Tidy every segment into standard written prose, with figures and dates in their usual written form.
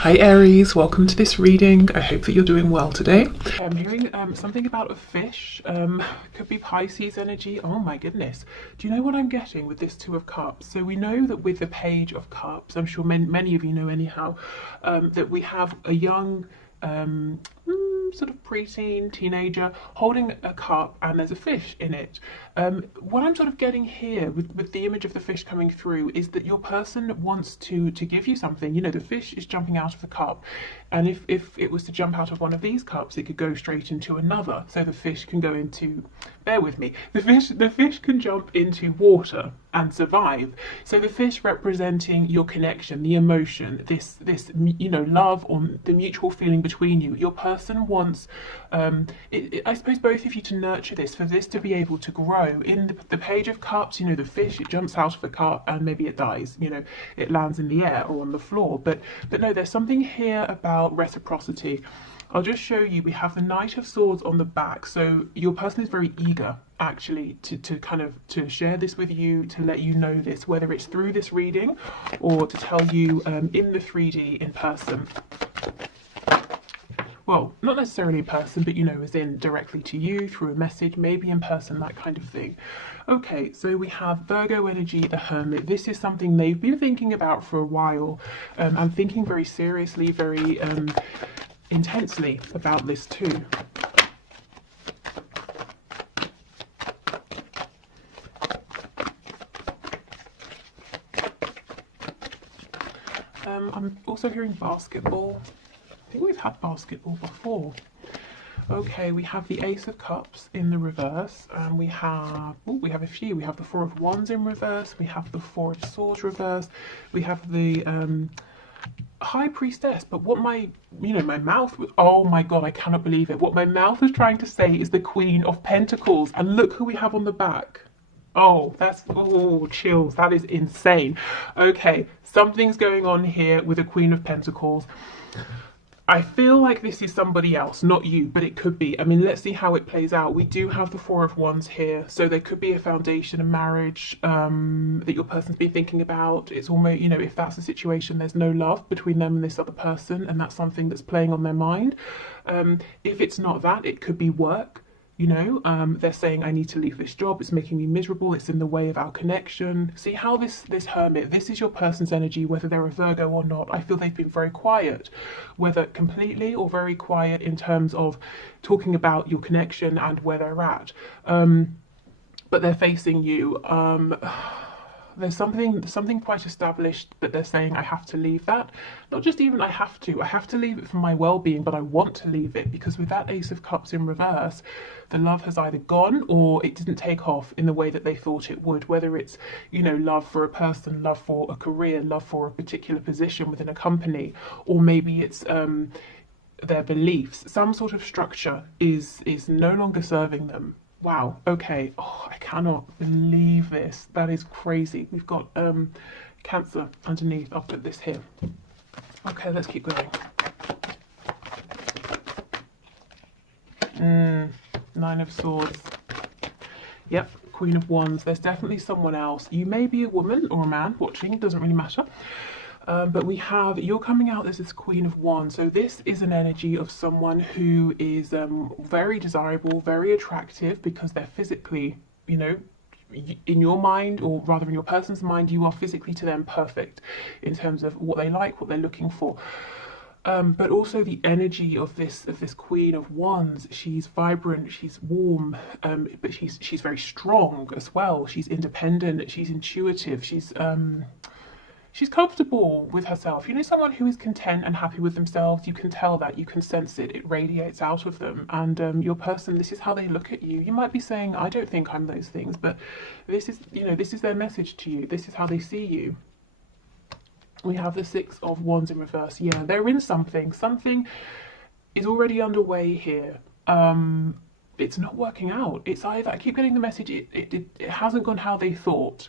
Hi Aries, welcome to this reading. I hope that you're doing well today. I'm hearing something about a fish. Could be Pisces energy. Oh my goodness. Do you know what I'm getting with this Two of Cups? So we know that with the Page of Cups, I'm sure many of you know anyhow, that we have a young sort of preteen, teenager holding a cup and there's a fish in it. What I'm sort of getting here with the image of the fish coming through is that your person wants to give you something. You know, the fish is jumping out of the cup, and if it was to jump out of one of these cups, it could go straight into another. So the fish can go into, bear with me, the fish can jump into water and survive. So the fish representing your connection, the emotion, this love, or the mutual feeling between you. Your person wants, I suppose, both of you to nurture this, for this to be able to grow. In the Page of Cups, you know, the fish, it jumps out of the cup and maybe it dies, you know, it lands in the air or on the floor. But no, there's something here about reciprocity. I'll just show you. We have the Knight of Swords on the back, so your person is very eager actually to share this with you, to let you know this, whether it's through this reading or to tell you in the 3D in person. Well, not necessarily in person, but you know, as in directly to you through a message, maybe in person, that kind of thing. Okay, so we have Virgo energy, the Hermit. This is something they've been thinking about for a while, and thinking very seriously, very intensely about this too. I'm also hearing basketball. I think we've had basketball before. Okay, we have the Ace of Cups in the reverse, and we have a few. We have the Four of Wands in reverse. We have the Four of Swords reverse. We have the High Priestess. But what my mouth, oh my god, I cannot believe it. What my mouth was trying to say is the Queen of Pentacles, and look who we have on the back. Oh, that's, oh, chills. That is insane. Okay, something's going on here with the Queen of Pentacles. I feel like this is somebody else, not you, but it could be. I mean, let's see how it plays out. We do have the Four of Wands here, so there could be a foundation, a marriage that your person's been thinking about. It's almost, you know, if that's the situation, there's no love between them and this other person, and that's something that's playing on their mind. If it's not that, it could be work. You know, they're saying, I need to leave this job, it's making me miserable, it's in the way of our connection. See how this Hermit, this is your person's energy, whether they're a Virgo or not. I feel they've been very quiet, whether completely or very quiet in terms of talking about your connection and where they're at. But they're facing you. There's something quite established that they're saying, I have to leave that. Not just even I have to leave it for my well-being, but I want to leave it, because with that Ace of Cups in reverse, the love has either gone or it didn't take off in the way that they thought it would, whether it's, you know, love for a person, love for a career, love for a particular position within a company, or maybe it's their beliefs. Some sort of structure is no longer serving them. Wow, okay. Oh, I cannot believe this. That is crazy. We've got Cancer underneath. I'll put this here. Okay, let's keep going. Nine of Swords. Yep, Queen of Wands. There's definitely someone else. You may be a woman or a man watching, it doesn't really matter. But we have, you're coming out as this Queen of Wands. So this is an energy of someone who is very desirable, very attractive, because they're physically, you know, in your mind, or rather in your person's mind, you are physically to them perfect in terms of what they like, what they're looking for. But also the energy of this Queen of Wands. She's vibrant, she's warm, but she's very strong as well. She's independent, she's intuitive, she's comfortable with herself. You know, someone who is content and happy with themselves, you can tell that, you can sense it, it radiates out of them. And your person, this is how they look at you. You might be saying, I don't think I'm those things, but this is, you know, this is their message to you. This is how they see you. We have the Six of Wands in reverse. Yeah, they're in something. Something is already underway here. It's not working out. It's either, I keep getting the message, it hasn't gone how they thought.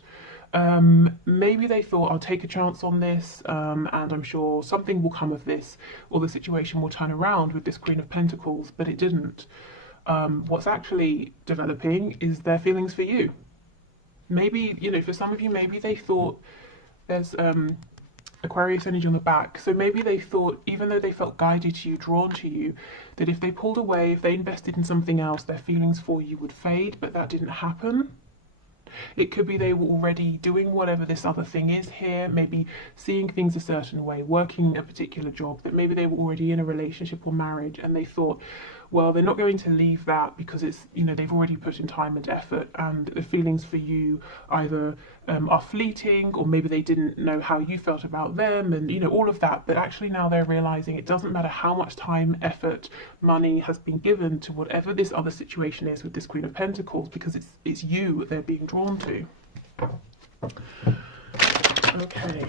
Maybe they thought, I'll take a chance on this, and I'm sure something will come of this, or the situation will turn around with this Queen of Pentacles, but it didn't. What's actually developing is their feelings for you. Maybe, you know, for some of you, maybe they thought there's Aquarius energy on the back. So maybe they thought, even though they felt guided to you, drawn to you, that if they pulled away, if they invested in something else, their feelings for you would fade, but that didn't happen. It could be they were already doing whatever this other thing is here, maybe seeing things a certain way, working a particular job, that maybe they were already in a relationship or marriage and they thought, well, they're not going to leave that because it's, you know, they've already put in time and effort, and the feelings for you either are fleeting, or maybe they didn't know how you felt about them, and you know, all of that. But actually now they're realizing it doesn't matter how much time, effort, money has been given to whatever this other situation is with this Queen of Pentacles, because it's you they're being drawn to. Okay.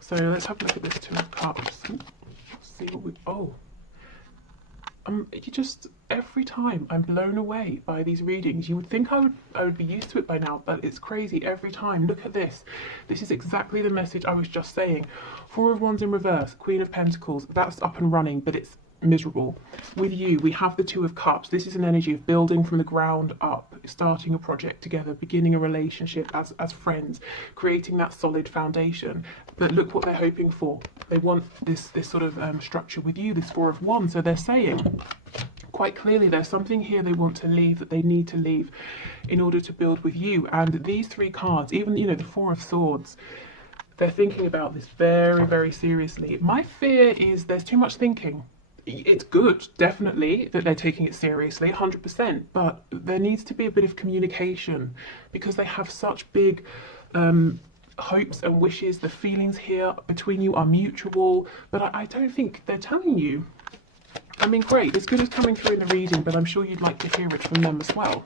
So let's have a look at this Two of Cups. Let's see what we. Oh, you just, every time I'm blown away by these readings. You would think I would be used to it by now, but it's crazy every time. Look at this. This is exactly the message I was just saying. Four of Wands in reverse, Queen of Pentacles. That's up and running, but it's miserable. With you, we have the Two of Cups. This is an energy of building from the ground up, starting a project together, beginning a relationship as friends, creating that solid foundation. But look what they're hoping for. They want this sort of structure with you, this Four of Wands. So they're saying quite clearly there's something here they want to leave, that they need to leave in order to build with you. And these three cards, even, you know, the Four of Swords, they're thinking about this very, very seriously. My fear is there's too much thinking. It's good, definitely, that they're taking it seriously, 100%, but there needs to be a bit of communication, because they have such big hopes and wishes. The feelings here between you are mutual, but I don't think they're telling you. I mean, great, it's good as coming through in the reading, but I'm sure you'd like to hear it from them as well.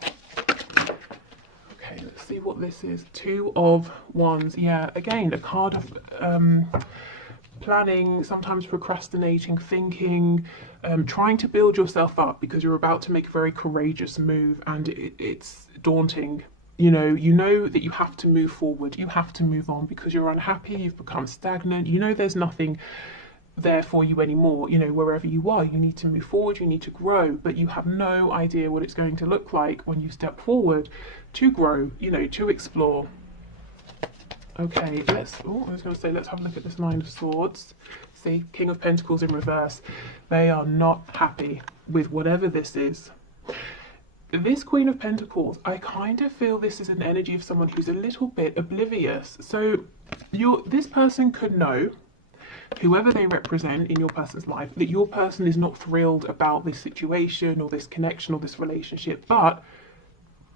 Okay, let's see what this is. Two of Wands. Yeah, again, a card of planning, sometimes procrastinating, thinking, trying to build yourself up because you're about to make a very courageous move, and it's daunting. You know that you have to move forward, you have to move on because you're unhappy, you've become stagnant, you know there's nothing there for you anymore. You know, wherever you are, you need to move forward, you need to grow, but you have no idea what it's going to look like when you step forward to grow, you know, to explore. Okay, I was going to say, let's have a look at this Nine of Swords. See, King of Pentacles in reverse. They are not happy with whatever this is. This Queen of Pentacles, I kind of feel this is an energy of someone who's a little bit oblivious. So this person could know, whoever they represent in your person's life, that your person is not thrilled about this situation or this connection or this relationship, but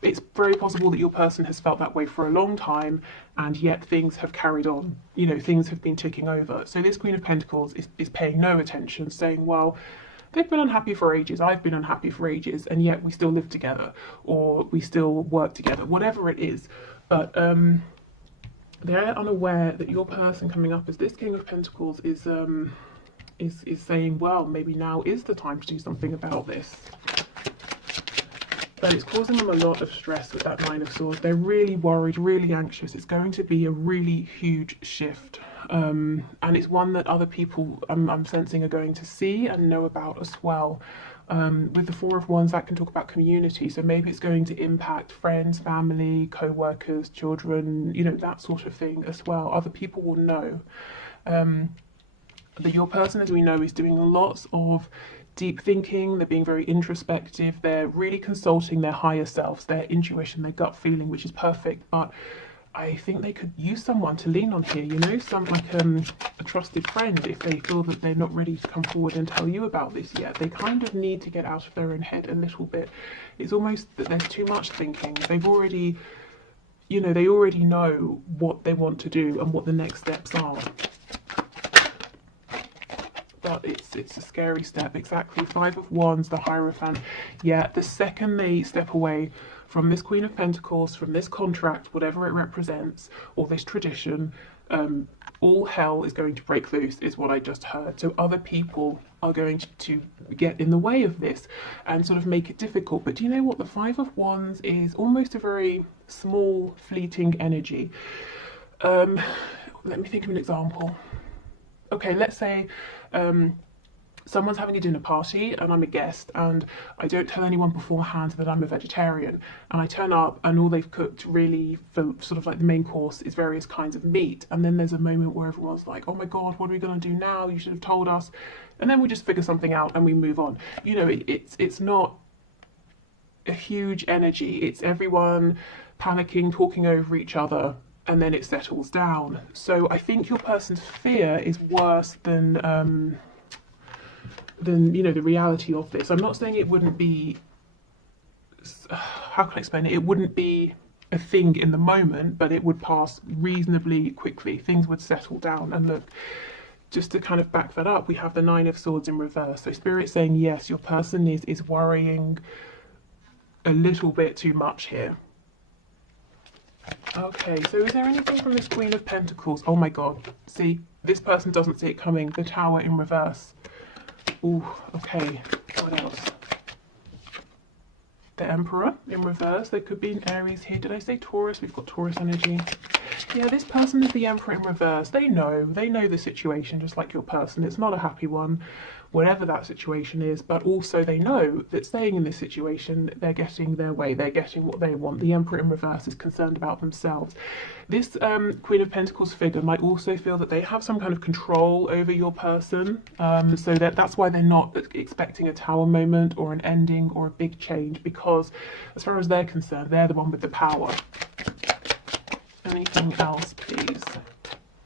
it's very possible that your person has felt that way for a long time, and yet things have carried on. You know, things have been ticking over. So this Queen of Pentacles is paying no attention, saying, well, they've been unhappy for ages, I've been unhappy for ages, and yet we still live together, or we still work together, whatever it is. But they're unaware that your person coming up as this King of Pentacles is saying, well, maybe now is the time to do something about this. But it's causing them a lot of stress with that Nine of Swords. They're really worried, really anxious. It's going to be a really huge shift. And it's one that other people, I'm sensing, are going to see and know about as well. With the Four of Wands, that can talk about community. So maybe it's going to impact friends, family, co-workers, children, you know, that sort of thing as well. Other people will know. That your person, as we know, is doing lots of deep thinking. They're being very introspective. They're really consulting their higher selves, their intuition, their gut feeling, which is perfect. But I think they could use someone to lean on here, you know, like a trusted friend, if they feel that they're not ready to come forward and tell you about this yet. They kind of need to get out of their own head a little bit. It's almost that there's too much thinking. They've already, you know, they already know what they want to do and what the next steps are. But it's a scary step. Exactly. Five of Wands, the Hierophant. Yeah, the second they step away from this Queen of Pentacles, from this contract, whatever it represents, or this tradition, all hell is going to break loose, is what I just heard. So other people are going to get in the way of this and sort of make it difficult. But do you know what? The Five of Wands is almost a very small, fleeting energy. Let me think of an example. Okay, let's say someone's having a dinner party and I'm a guest and I don't tell anyone beforehand that I'm a vegetarian, and I turn up and all they've cooked really for sort of like the main course is various kinds of meat, and then there's a moment where everyone's like, oh my god, what are we going to do now, you should have told us, and then we just figure something out and we move on. You know, it's not a huge energy, it's everyone panicking, talking over each other, and then it settles down. So I think your person's fear is worse than you know, the reality of this. I'm not saying it wouldn't be, how can I explain it? It wouldn't be a thing in the moment, but it would pass reasonably quickly. Things would settle down. And look, just to kind of back that up, we have the Nine of Swords in reverse. So Spirit saying, yes, your person is worrying a little bit too much here. Okay, so is there anything from this Queen of Pentacles? Oh my god, see, this person doesn't see it coming. The Tower in reverse. Ooh, okay, what else? The Emperor in reverse. There could be an Aries here. Did I say Taurus? We've got Taurus energy. Yeah, this person is the Emperor in reverse. They know the situation, just like your person. It's not a happy one, whatever that situation is, but also they know that staying in this situation, they're getting their way, they're getting what they want. The Emperor in reverse is concerned about themselves. This Queen of Pentacles figure might also feel that they have some kind of control over your person, so that's why they're not expecting a Tower moment or an ending or a big change, because as far as they're concerned, they're the one with the power. Anything else, please?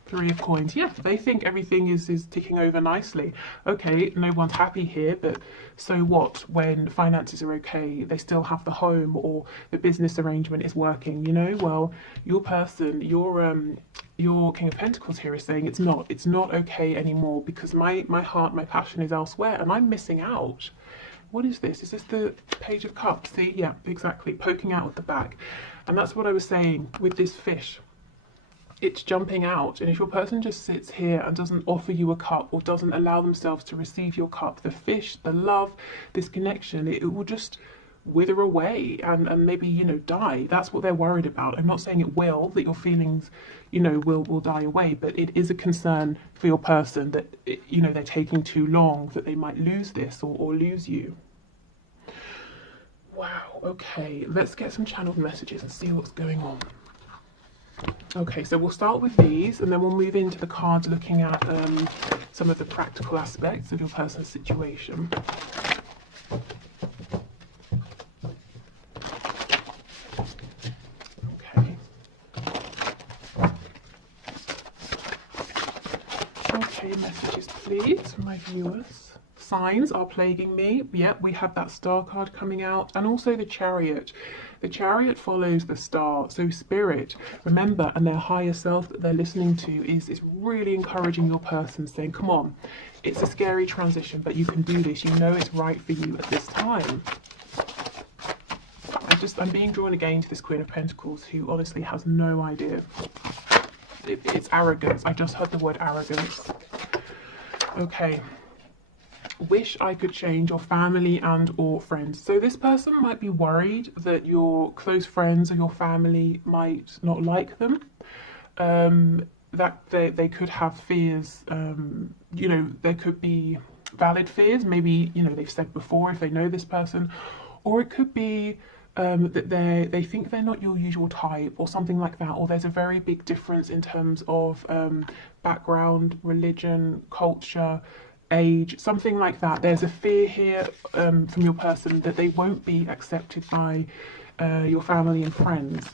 Three of Coins. Yeah, they think everything is ticking over nicely. Okay, no one's happy here, but so what when finances are okay, they still have the home or the business arrangement is working, you know? Well, your person, your King of Pentacles here is saying it's not okay anymore, because my heart, my passion is elsewhere and I'm missing out. What is this? Is this the Page of Cups? See, yeah, exactly, poking out at the back. And that's what I was saying with this fish. It's jumping out, and if your person just sits here and doesn't offer you a cup or doesn't allow themselves to receive your cup, the fish, the love, this connection, it will just wither away and maybe, you know, die. That's what they're worried about. I'm not saying it will, that your feelings, you know, will die away, but it is a concern for your person that, you know, they're taking too long, that they might lose this or lose you. Wow, okay, let's get some channeled messages and see what's going on. Okay, so we'll start with these and then we'll move into the cards looking at some of the practical aspects of your person's situation. Okay. Okay, messages please from my viewers. Signs are plaguing me. Yep, we have that Star card coming out, and also the Chariot. The Chariot follows the Star. So Spirit, remember, and their higher self that they're listening to is really encouraging your person, saying, come on, it's a scary transition, but you can do this. You know it's right for you at this time. I'm being drawn again to this Queen of Pentacles, who honestly has no idea. It's arrogance. I just heard the word arrogance. Okay. Wish I could change your family and or friends. So this person might be worried that your close friends or your family might not like them, that they could have fears, you know, there could be valid fears, maybe, you know, they've said before if they know this person, or it could be that they think they're not your usual type or something like that, or there's a very big difference in terms of background, religion, culture, age, something like that. There's a fear here from your person that they won't be accepted by your family and friends.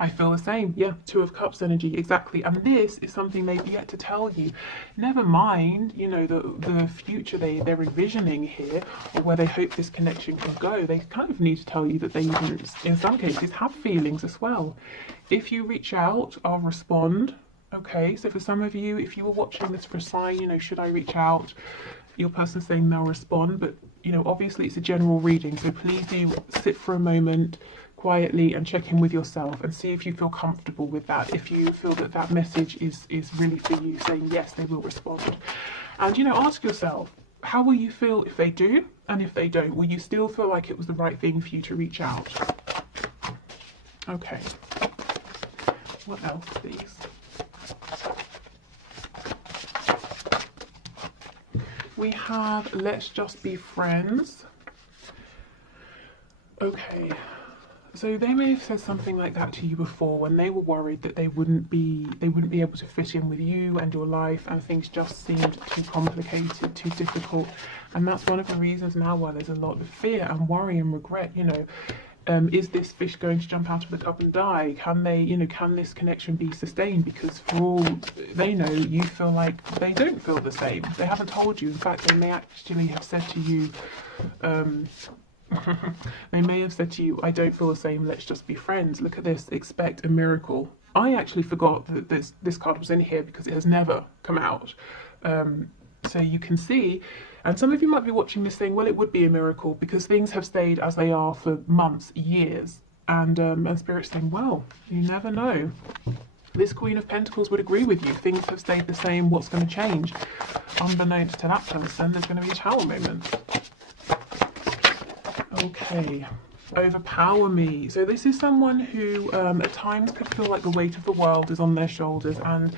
I feel the same. Yeah, Two of Cups energy, exactly. And this is something they've yet to tell you. Never mind, you know, the future they're envisioning here, or where they hope this connection can go. They kind of need to tell you that they even, in some cases, have feelings as well. If you reach out, I'll respond. Okay, so for some of you, if you were watching this for a sign, you know, should I reach out? Your person's saying they'll respond, but, you know, obviously it's a general reading, so please do sit for a moment quietly and check in with yourself and see if you feel comfortable with that. If you feel that that message is really for you, saying yes, they will respond. And, you know, ask yourself, how will you feel if they do? And if they don't, will you still feel like it was the right thing for you to reach out? Okay. What else, please? We have let's just be friends. Okay, so they may have said something like that to you before when they were worried that they wouldn't be able to fit in with you and your life, and things just seemed too complicated, too difficult. And that's one of the reasons now why there's a lot of fear and worry and regret, you know. Is this fish going to jump out of the cup and die? Can they, you know, can this connection be sustained? Because for all they know, you feel like they don't feel the same. They haven't told you. In fact, they may actually have said to you, they may have said to you, I don't feel the same, let's just be friends. Look at this, expect a miracle. I actually forgot that this card was in here because it has never come out. So you can see, and some of you might be watching this saying, well, it would be a miracle because things have stayed as they are for months, years. And Spirit's saying, well, you never know. This Queen of Pentacles would agree with you. Things have stayed the same, what's going to change? Unbeknownst to that person, there's going to be a Tower moment. Okay, overpower me. So this is someone who at times could feel like the weight of the world is on their shoulders, and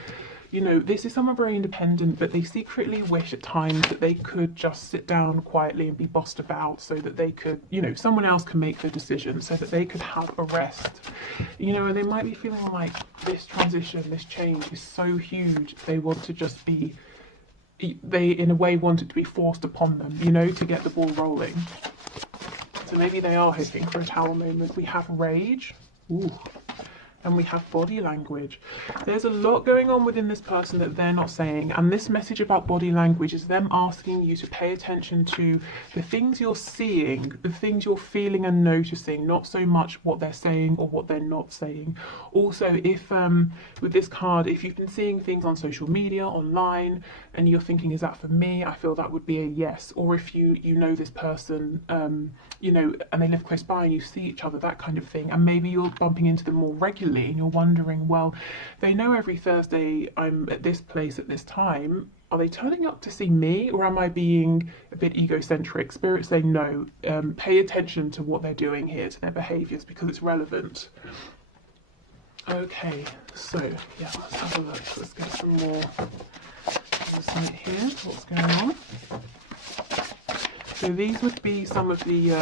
you know, this is someone very independent, but they secretly wish at times that they could just sit down quietly and be bossed about so that they could, you know, someone else can make the decision so that they could have a rest. You know, and they might be feeling like this transition, this change is so huge, they want to just be, they in a way want it to be forced upon them, you know, to get the ball rolling. So maybe they are hoping for a Tower moment. We have rage. Ooh. And we have body language. There's a lot going on within this person that they're not saying, and this message about body language is them asking you to pay attention to the things you're seeing, the things you're feeling and noticing, not so much what they're saying or what they're not saying. Also, if with this card, if you've been seeing things on social media, online, and you're thinking, is that for me? I feel that would be a yes. Or if you know this person, you know, and they live close by and you see each other, that kind of thing, and maybe you're bumping into them more regularly and you're wondering, well, they know every Thursday I'm at this place at this time. Are they turning up to see me, or am I being a bit egocentric? Spirit saying no, pay attention to what they're doing here, to their behaviours, because it's relevant. Okay, so yeah, let's have a look. Let's get some more insight here. What's going on? So these would be some of the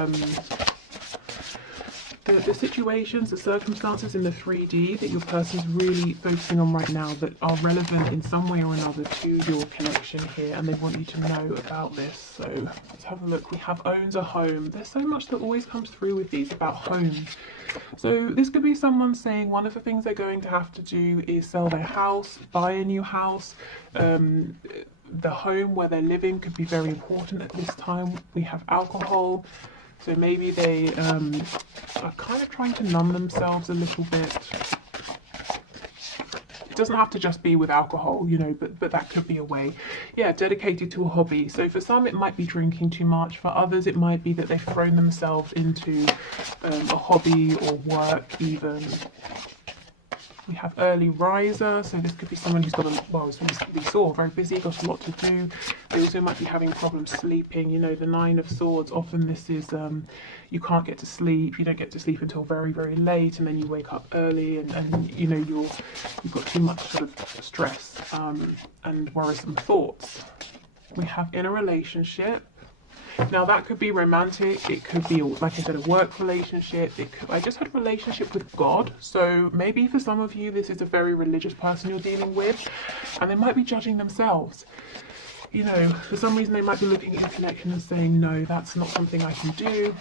situations, the circumstances in the 3D that your person's really focusing on right now that are relevant in some way or another to your connection here, and they want you to know about this. So let's have a look. We have owns a home. There's so much that always comes through with these about homes. So this could be someone saying one of the things they're going to have to do is sell their house, buy a new house. The home where they're living could be very important at this time. We have alcohol. So maybe they are kind of trying to numb themselves a little bit. It doesn't have to just be with alcohol, you know, but that could be a way. Yeah, dedicated to a hobby. So for some it might be drinking too much. For others it might be that they've thrown themselves into a hobby or work even. We have early riser, so this could be someone who's got well, as we saw, very busy, got a lot to do. They also might be having problems sleeping. You know, the Nine of Swords, often this is, you can't get to sleep, you don't get to sleep until very, very late, and then you wake up early, and you know, you've got too much sort of stress and worrisome thoughts. We have in a relationship. Now that could be romantic, it could be, like I said, a work relationship, I just had a relationship with God, so maybe for some of you this is a very religious person you're dealing with, and they might be judging themselves. You know, for some reason they might be looking at your connection and saying, no, that's not something I can do.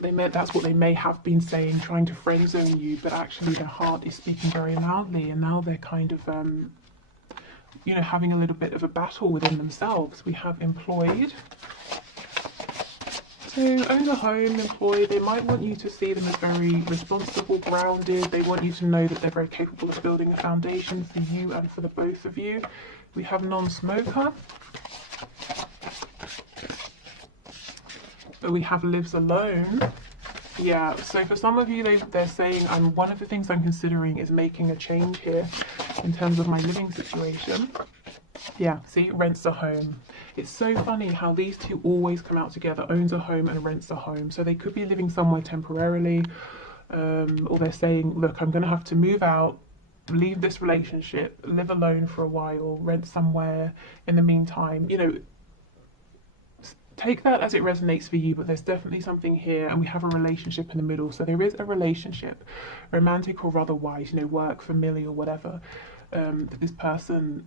That's what they may have been saying, trying to friend zone you, but actually their heart is speaking very loudly, and now they're kind of, you know, having a little bit of a battle within themselves. We have employed. So own a home, employed, they might want you to see them as very responsible, grounded. They want you to know that they're very capable of building a foundation for you and for the both of you. We have non-smoker. We have lives alone. Yeah, so for some of you, they're saying, one of the things I'm considering is making a change here in terms of my living situation. Yeah, see, rents a home. It's so funny how these two always come out together, owns a home and rents a home. So they could be living somewhere temporarily, or they're saying, look, I'm going to have to move out, leave this relationship, live alone for a while, rent somewhere in the meantime. You know, take that as it resonates for you, but there's definitely something here, and we have a relationship in the middle. So there is a relationship, romantic or otherwise, you know, work, familiar, whatever, that this person,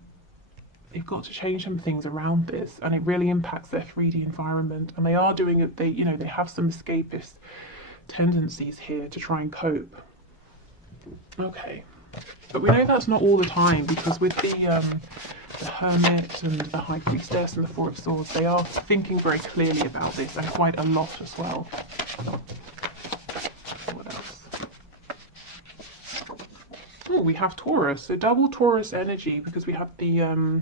they've got to change some things around this, and it really impacts their 3D environment. And they are doing it, they, you know, they have some escapist tendencies here to try and cope. Okay, but we know that's not all the time, because with the Hermit and the High Priestess and the Four of Swords, they are thinking very clearly about this, and quite a lot as well. What else? Oh, we have Taurus, so double Taurus energy, because we have the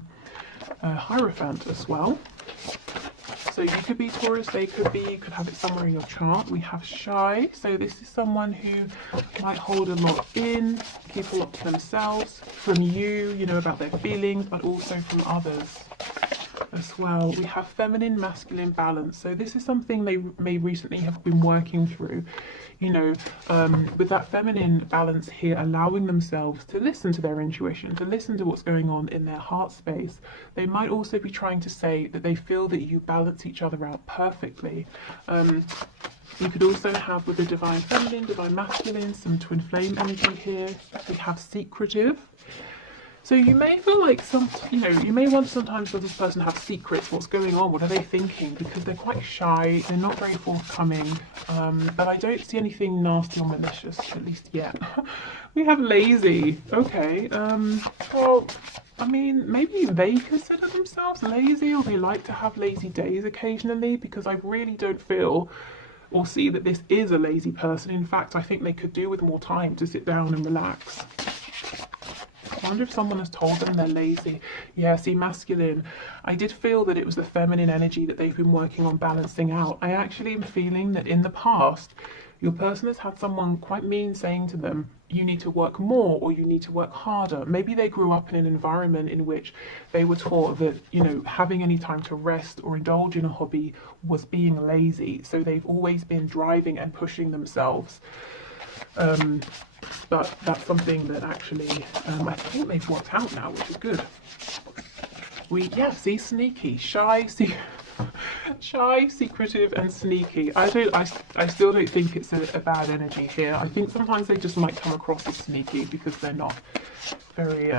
Hierophant as well. So you could be Taurus, they could be, you could have it somewhere in your chart. We have Shy, so this is someone who might hold a lot in, keep a lot to themselves, from you, you know, about their feelings, but also from others as well. We have Feminine, Masculine balance. So this is something they may recently have been working through, you know, with that feminine balance here, allowing themselves to listen to their intuition, to listen to what's going on in their heart space. They might also be trying to say that they feel that you balance each other out perfectly. You could also have, with the Divine Feminine, Divine Masculine, some Twin Flame energy here. We have Secretive. So you may feel like you know, you may want sometimes for this person have secrets, what's going on, what are they thinking, because they're quite shy, they're not very forthcoming, but I don't see anything nasty or malicious, at least yet. We have Lazy, okay, well, I mean, maybe they consider themselves lazy, or they like to have lazy days occasionally, because I really don't feel or see that this is a lazy person. In fact, I think they could do with more time to sit down and relax. I wonder if someone has told them they're lazy. Yeah, see, masculine. I did feel that it was the feminine energy that they've been working on balancing out. I actually am feeling that in the past, your person has had someone quite mean saying to them, you need to work more or you need to work harder. Maybe they grew up in an environment in which they were taught that, you know, having any time to rest or indulge in a hobby was being lazy. So they've always been driving and pushing themselves. But that's something that actually I think they've worked out now, which is good. Yeah, see, sneaky, shy, shy, secretive, and sneaky. I still don't think it's a bad energy here. I think sometimes they just might come across as sneaky because they're not very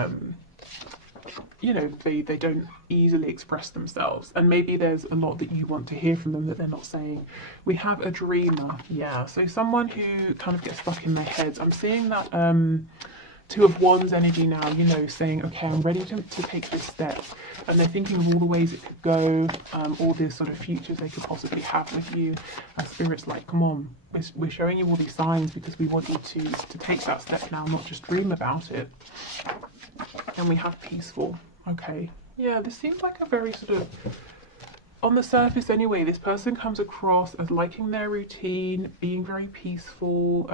you know, they don't easily express themselves, and maybe there's a lot that you want to hear from them that they're not saying. We have a dreamer, yeah, so someone who kind of gets stuck in their heads. I'm seeing that Two of Wands energy now, you know, saying, okay, I'm ready to take this step, and they're thinking of all the ways it could go, all the sort of futures they could possibly have with you. Spirit's like, come on, we're showing you all these signs because we want you to take that step now, not just dream about it. And we have peaceful. Okay, yeah, this seems like a very sort of, on the surface anyway, this person comes across as liking their routine, being very peaceful,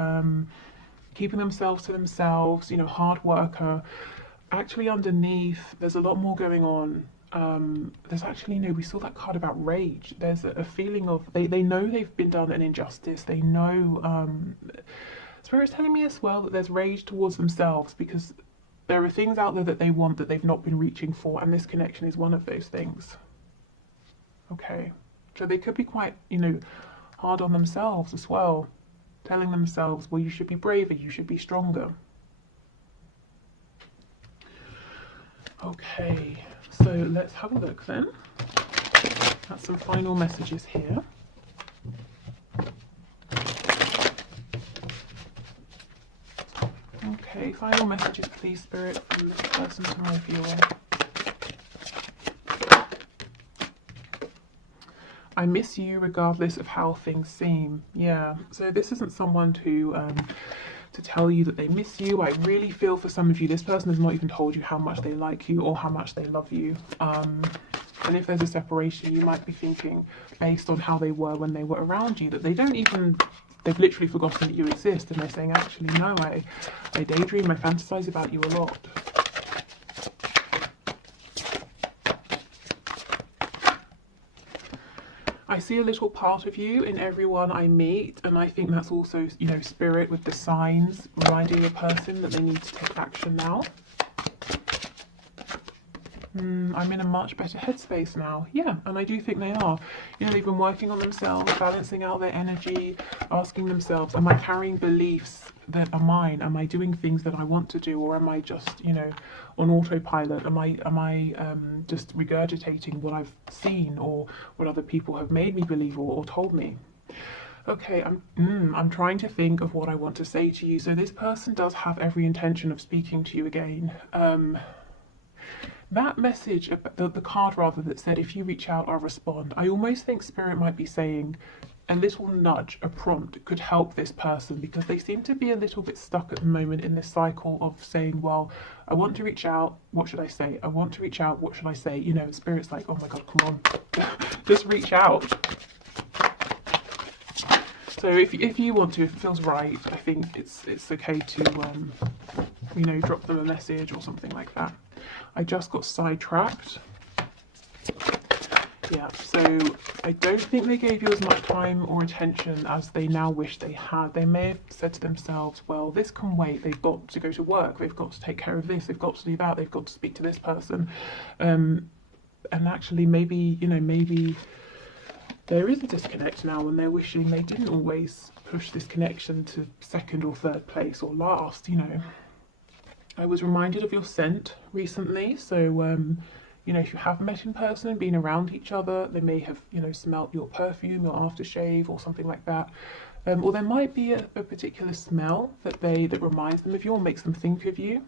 keeping themselves to themselves, you know, hard worker. Actually underneath, there's a lot more going on. There's actually, no, we saw that card about rage. There's a feeling of, they know they've been done an injustice. They know, Spirit's telling me as well that there's rage towards themselves because there are things out there that they want that they've not been reaching for, and this connection is one of those things. Okay, so they could be quite, you know, hard on themselves as well, telling themselves, well, you should be braver, you should be stronger. Okay, so let's have a look then at some final messages here. Okay, final messages, please, Spirit, from this person to my viewer. I miss you regardless of how things seem. Yeah, so this isn't someone to tell you that they miss you. I really feel for some of you, this person has not even told you how much they like you or how much they love you. And if there's a separation, you might be thinking, based on how they were when they were around you, that they don't even, they've literally forgotten that you exist, and they're saying, actually, no, I daydream, I fantasize about you a lot. I see a little part of you in everyone I meet, and I think that's also, you know, Spirit with the signs reminding a person that they need to take action now. I'm in a much better headspace now. Yeah, and I do think they are. You know, they've been working on themselves, balancing out their energy, asking themselves, am I carrying beliefs that are mine? Am I doing things that I want to do, or am I just, you know, on autopilot? Am I just regurgitating what I've seen or what other people have made me believe or told me? Okay, I'm trying to think of what I want to say to you. So this person does have every intention of speaking to you again. That message, the card rather, that said, if you reach out, I'll respond. I almost think Spirit might be saying a little nudge, a prompt could help this person, because they seem to be a little bit stuck at the moment in this cycle of saying, well, I want to reach out, what should I say? I want to reach out, what should I say? You know, Spirit's like, oh my God, come on, just reach out. So if you want to, if it feels right, I think it's okay to, you know, drop them a message or something like that. I just got sidetracked. Yeah, so I don't think they gave you as much time or attention as they now wish they had. They may have said to themselves, well, this can wait. They've got to go to work. They've got to take care of this. They've got to do that. They've got to speak to this person. And actually, maybe, you know, maybe there is a disconnect now, and they're wishing they didn't always push this connection to second or third place or last, you know. I was reminded of your scent recently, so you know, if you have met in person and been around each other, they may have, you know, smelt your perfume, your aftershave, or something like that. Or there might be a particular smell that reminds them of you or makes them think of you.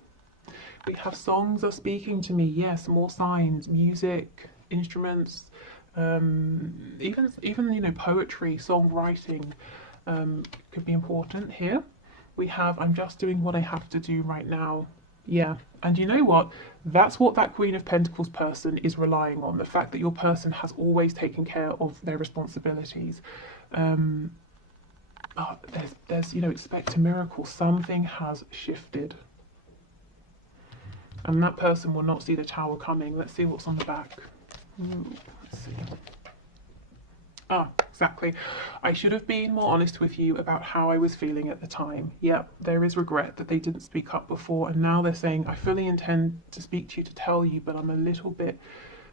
We have songs are speaking to me. Yes, more signs, music, instruments, even you know, poetry, songwriting could be important here. We have, I'm just doing what I have to do right now. Yeah, and you know what? That's what that Queen of Pentacles person is relying on. The fact that your person has always taken care of their responsibilities. There's, you know, expect a miracle. Something has shifted. And that person will not see the Tower coming. Let's see what's on the back. Let's see. Ah, exactly. I should have been more honest with you about how I was feeling at the time. Yep, there is regret that they didn't speak up before, and now they're saying, I fully intend to speak to you, to tell you, but I'm a little bit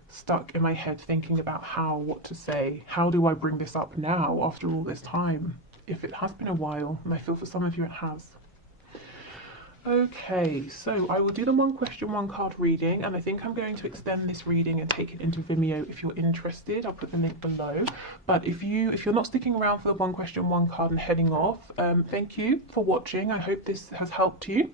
stuck in my head thinking about what to say. How do I bring this up now after all this time? If it has been a while, and I feel for some of you it has. Okay, so I will do the one question, one card reading, and I think I'm going to extend this reading and take it into Vimeo if you're interested. I'll put the link below. But if you're not sticking around for the one question, one card and heading off, thank you for watching. I hope this has helped you.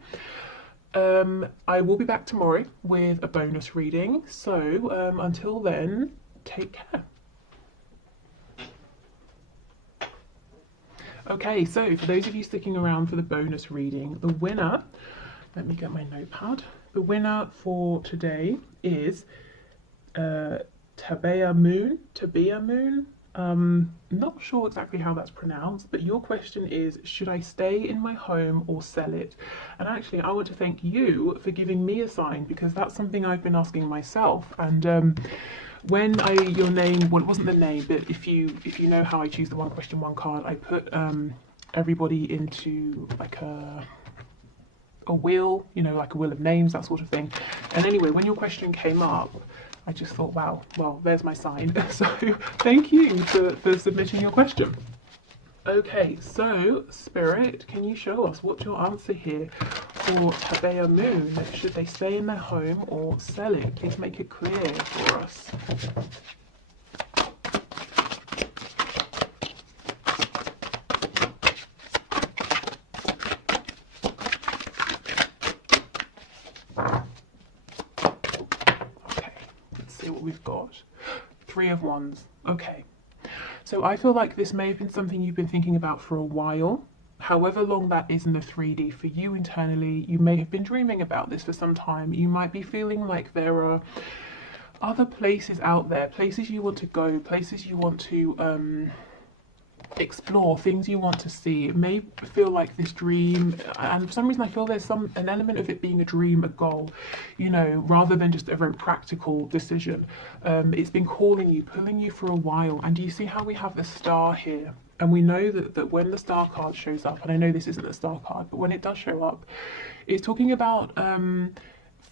I will be back tomorrow with a bonus reading. So until then, take care. Okay, so for those of you sticking around for the bonus reading, the winner, let me get my notepad. The winner for today is Tabea Moon. Not sure exactly how that's pronounced, but your question is, should I stay in my home or sell it? And actually, I want to thank you for giving me a sign, because that's something I've been asking myself. And when your name, well, it wasn't the name, but if you know how I choose the one question, one card, I put everybody into like a wheel, you know, like a wheel of names, that sort of thing. And anyway, when your question came up, I just thought, wow, well, there's my sign. So thank you for submitting your question. Okay, so Spirit, can you show us what's your answer here for Tabea Moon? Should they stay in their home or sell it? Please make it clear for us. Okay, let's see what we've got. Three of Wands. Okay. So I feel like this may have been something you've been thinking about for a while. However long that is in the 3D for you internally, you may have been dreaming about this for some time. You might be feeling like there are other places out there, places you want to go, places you want to explore, things you want to see. It may feel like this dream, and for some reason I feel there's an element of it being a dream, a goal, you know, rather than just a very practical decision. It's been calling you, pulling you for a while. And do you see how we have the star here? And we know that when the star card shows up, and I know this isn't a star card, but when it does show up, it's talking about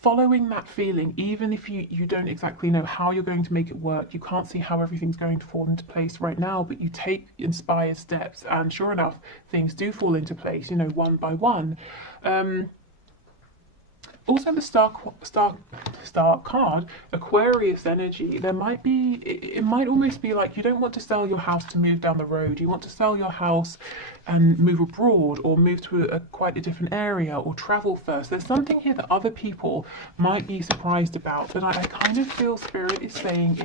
following that feeling, even if you don't exactly know how you're going to make it work, you can't see how everything's going to fall into place right now, but you take inspired steps, and sure enough, things do fall into place, you know, one by one. Also, the star card, Aquarius energy. There might be, it might almost be like you don't want to sell your house to move down the road. You want to sell your house and move abroad, or move to quite a different area, or travel first. There's something here that other people might be surprised about, but I kind of feel Spirit is saying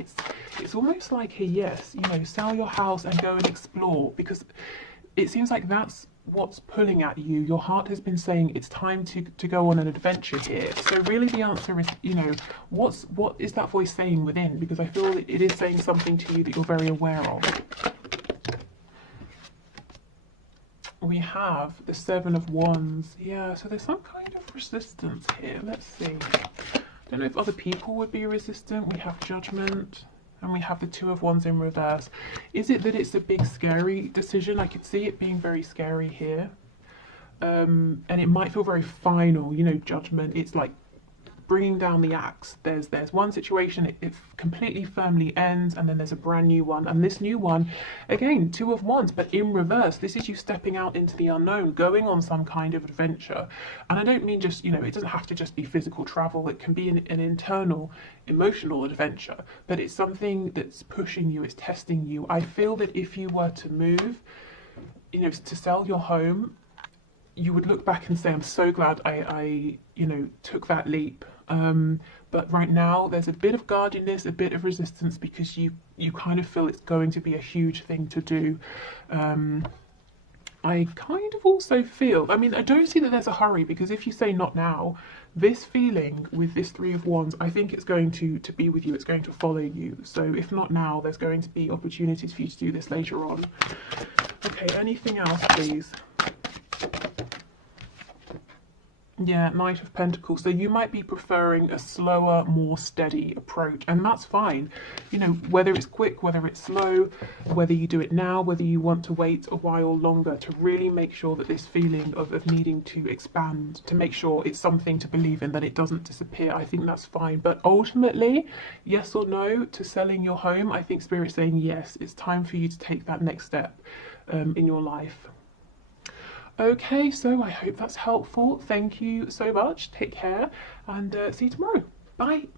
it's almost like a yes. You know, sell your house and go and explore, because it seems like that's what's pulling at you. Your heart has been saying it's time to go on an adventure here. So really the answer is, you know, what is that voice saying within? Because I feel that it is saying something to you that you're very aware of. We have the Seven of Wands. Yeah, so there's some kind of resistance here. Let's see. Don't know if other people would be resistant. We have Judgment. And we have the Two of Wands in reverse. Is it that it's a big scary decision? I could see it being very scary here. And it might feel very final, you know, Judgment. It's like bringing down the axe. There's one situation, it completely firmly ends, and then there's a brand new one. And this new one, again, Two of Wands, but in reverse. This is you stepping out into the unknown, going on some kind of adventure. And I don't mean just, you know, it doesn't have to just be physical travel. It can be an internal, emotional adventure, but it's something that's pushing you, it's testing you. I feel that if you were to move, you know, to sell your home, you would look back and say, I'm so glad I you know, took that leap. But right now there's a bit of guardedness, a bit of resistance, because you kind of feel it's going to be a huge thing to do. I kind of also feel, I mean, I don't see that there's a hurry, because if you say not now, this feeling with this Three of Wands, I think it's going to be with you, it's going to follow you. So if not now, there's going to be opportunities for you to do this later on. Okay, anything else, please? Yeah, Knight of Pentacles. So you might be preferring a slower, more steady approach, and that's fine. You know, whether it's quick, whether it's slow, whether you do it now, whether you want to wait a while longer to really make sure that this feeling of needing to expand, to make sure it's something to believe in, that it doesn't disappear, I think that's fine. But ultimately, yes or no to selling your home, I think Spirit's saying yes, it's time for you to take that next step in your life. Okay, so I hope that's helpful. Thank you so much. Take care, and see you tomorrow. Bye.